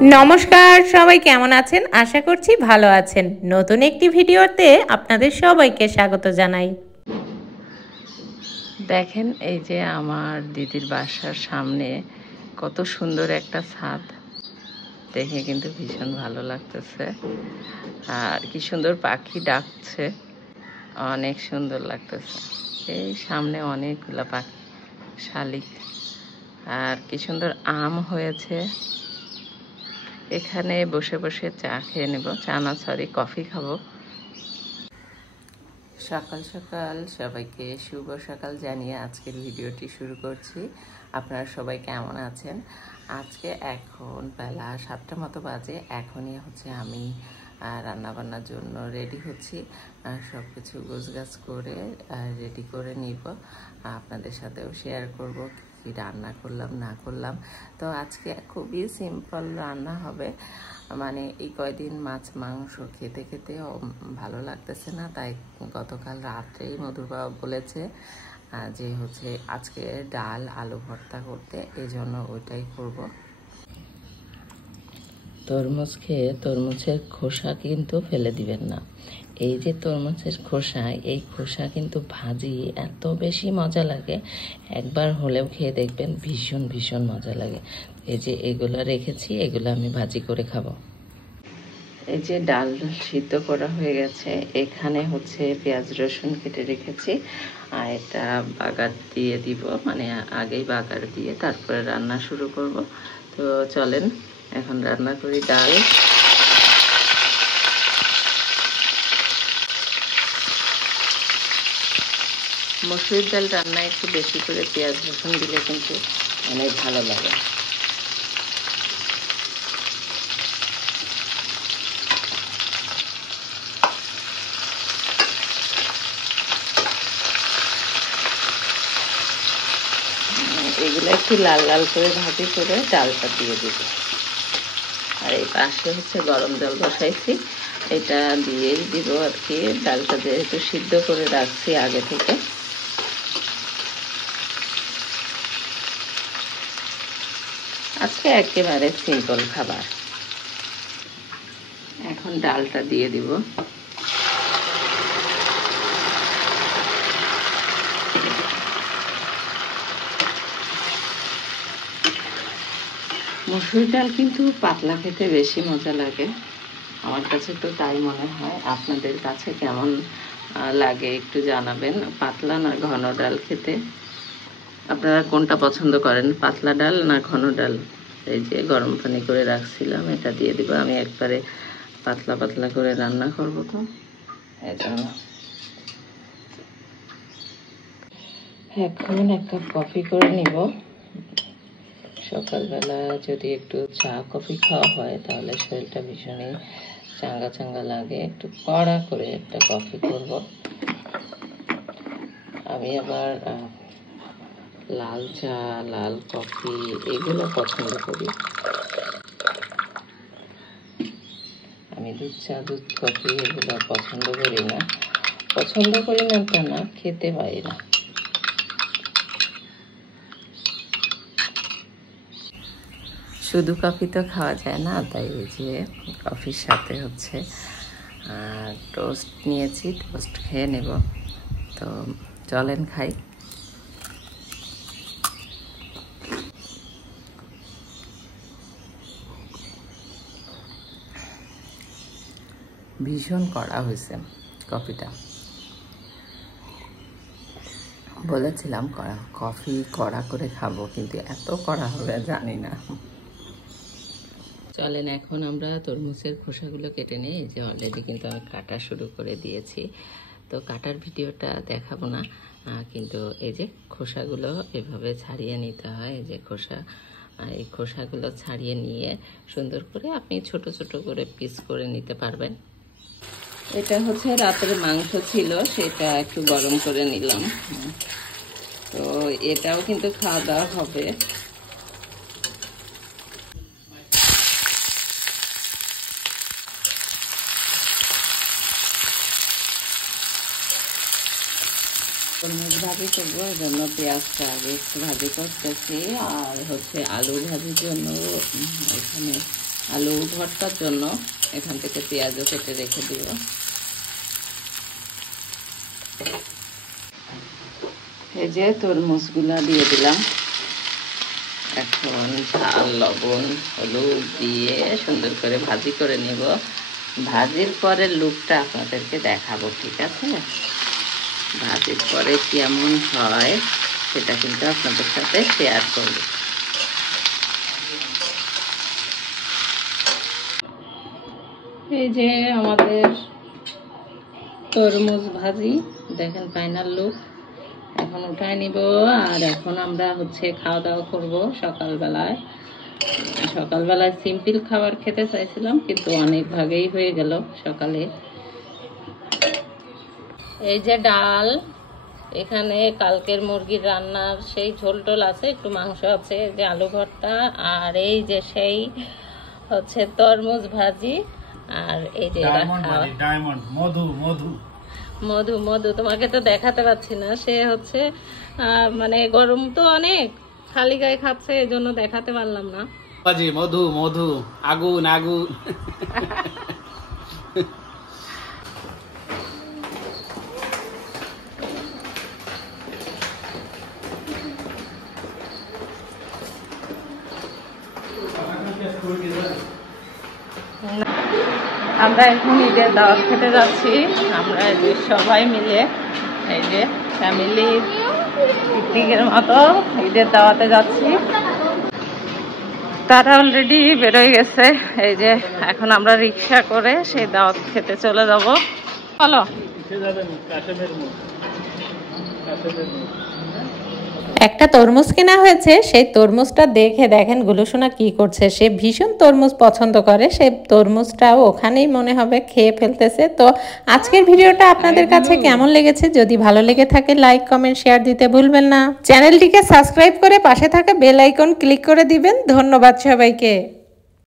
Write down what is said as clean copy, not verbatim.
নমস্কার, সবাই কেমন আছেন? আশা করছি ভালো আছেন। নতুন একটি ভিডিওতে আপনাদের সবাইকে স্বাগত জানাই। দেখেন, এই যে আমার দিদির বাসার সামনে কত সুন্দর একটা ছাদ, দেখে কিন্তু ভীষণ ভালো লাগতেছে। আর কি সুন্দর পাখি ডাকছে, অনেক সুন্দর লাগতেছে। এই সামনে অনেকগুলা পাখি, শালিক। আর কি সুন্দর আম হয়েছে। এখানে বসে বসে চা খেয়ে নেব, চা না সরি কফি খাবো। সকাল সকাল সবাইকে শুভ সকাল জানিয়ে আজকের ভিডিওটি শুরু করছি। আপনারা সবাই কেমন আছেন? আজকে এখন বেলা 7টা মতো বাজে। এখনই আমি রান্নাবান্নার জন্য রেডি হচ্ছি। সব কিছু গোছগাছ করে রেডি করে নিব, আপনাদের সাথেও শেয়ার করব কি রান্না করলাম না করলাম। তো আজকে খুবই সিম্পল রান্না হবে, মানে এই কয়দিন মাছ মাংস খেতে খেতে ভালো লাগতেছে না, তাই গতকাল রাত্রেই মধুর বাবা বলেছে যে আজকে ডাল আলু ভর্তা করতে, এই জন্য ওইটাই করব। তরমুজ খেয়ে তরমুজের খোসা কিন্তু ফেলে দিবেন না। এই যে তরমুজের খোসা, এই খোসা কিন্তু ভাজি এত বেশি মজা লাগে, একবার হলেও খেয়ে দেখবেন, ভীষণ ভীষণ মজা লাগে। এই যে এগুলো রেখেছি, এগুলো আমি ভাজি করে খাবো। এই যে ডাল সিদ্ধ করা হয়ে গেছে, এখানে পেঁয়াজ রসুন কেটে রেখেছি, আর এটা বাগার দিয়ে দিব, মানে আগেই বাগার দিয়ে তারপরে রান্না শুরু করব। তো চলেন এখন রান্না করি। ডাল, মসুর ডাল রান্না একটু বেশি করে পেঁয়াজ রসুন দিলে কিন্তু অনেক ভালো লাগে। এগুলো একটু লাল লাল করে ভাজি করে ডালটা দিয়ে দিব। আর এই পাশে গরম জল বসাইছি, এটা দিয়েই দিব আর কি। ডালটা যেহেতু সিদ্ধ করে রাখছি আগে থেকে। আজকে একেবারে সিম্পল খাবার। এখন ডালটা দিয়ে দিব। মসুর ডাল কিন্তু পাতলা খেতে বেশি মজা লাগে, আমার কাছে তো তাই মনে হয়। আপনাদের কাছে কেমন লাগে একটু জানাবেন, পাতলা না ঘন ডাল খেতে? আপনারা কোনটা পছন্দ করেন, পাতলা ডাল না ঘন ডাল? এই যে গরম পানি করে রাখছিলাম, এটা দিয়ে দিব। আমি একবারে পাতলা পাতলা করে রান্না করব, তো এই জন্য। এখন এক কাপ কফি করে নিব। সকালবেলা যদি একটু চা কফি খাওয়া হয় তাহলে শরীরটা ভীষণই চাঙ্গা চাঙ্গা লাগে। একটু কড়া করে একটা কফি করব। আমি আবার লাল চা, লাল কফি এগুলো পছন্দ করি। আমি দুধ চা, দুধ কফি এগুলো পছন্দ করি না। পছন্দ করি না তা না, খেতে পারি না। শুধু কফি তো খাওয়া যায় না, তাই এই যে কফির সাথে টোস্ট নিয়েছি, টোস্ট খেয়ে নেব। তো চলেন খাই। ভীষণ কড়া হয়েছে কফিটা। বলেছিলাম কফি কড়া করে খাবো, কিন্তু এত কড়া হবে জানি না। চলেন এখন আমরা তরমুজের খোসাগুলো কেটে নিই। এই যে অলরেডি কিন্তু আমি কাটা শুরু করে দিয়েছি। তো কাটার ভিডিওটা দেখাবো না, কিন্তু এই যে খোসাগুলো এভাবে ছাড়িয়ে নিতে হয়। এই যে খোসা, এই খোসাগুলো ছাড়িয়ে নিয়ে সুন্দর করে আপনি ছোট ছোট করে পিস করে নিতে পারবেন। এটা রাতের মাংস ছিল, সেটা একটু গরম করে নিলাম। তো এটাও কিন্তু খাওয়া দাওয়া হবে। তরমুজ ভাজি করবো, এই জন্য পেঁয়াজটা আগে একটু ভাজি করতেছি। আর আলু ভাজির জন্য এখানে আলু ভর্তার জন্য এখান থেকে পেঁয়াজও কেটে রেখে দিব। এই যে তরমুজগুলা দিয়ে দিলাম। এখন ঝাল, লবণ, হলুদ দিয়ে সুন্দর করে ভাজি করে নিব। ভাজির পরে লুকটা আপনাদেরকে দেখাবো, ঠিক আছে? ভাজির পরে কেমন হয় সেটা কিন্তু আপনাদের সাথে শেয়ার করব। এই যে আমাদের তরমুজ ভাজি, দেখেন ফাইনাল লুক। এখন উঠায় নিব আর এখন আমরা খাওয়া দাওয়া করব। সকালবেলায় সিম্পল খাবার খেতে চাইছিলাম, কিন্তু অনেক ভাগেই হয়ে গেল সকালে। এই যে ডাল, এখানে কালকের মুরগির রান্নার সেই ঝোল টোল আছে, একটু মাংস আছে, এই যে আলু ভর্তা, আর এই যে সেই তরমুজ ভাজি, আর এই যে মধু তোমাকে তো দেখাতে পাচ্ছি না, সে মানে গরম তো অনেক, খালি গায়ে খাচ্ছে, এই জন্য দেখাতে পারলাম না। মধু মধু আগুন আগুন। আমরা এখন ঈদের দাওয়াত খেতে যাচ্ছি। আমরা যে সবাই মিলে, এই যে ফ্যামিলি পিকনিকের মতো ঈদের দাওয়াতে যাচ্ছি। তারা অলরেডি বেরোয় গেছে। এই যে এখন আমরা রিক্সা করে সেই দাওয়াত খেতে চলে যাব। বলো, একটা তরমুজ কেনা হয়েছে, সেই তরমুজটা দেখে দেখেন গুলুসোনা কি করছে। সে ভীষণ তরমুজ পছন্দ করে, সে তরমুজটাও ওখানেই মনে হবে খেয়ে ফেলতেছে। তো আজকের ভিডিওটা আপনাদের কাছে কেমন লেগেছে? যদি ভালো লেগে থাকে লাইক, কমেন্ট, শেয়ার দিতে ভুলবেন না। চ্যানেলটিকে সাবস্ক্রাইব করে পাশে থাকা বেল আইকন ক্লিক করে দিবেন। ধন্যবাদ সবাইকে।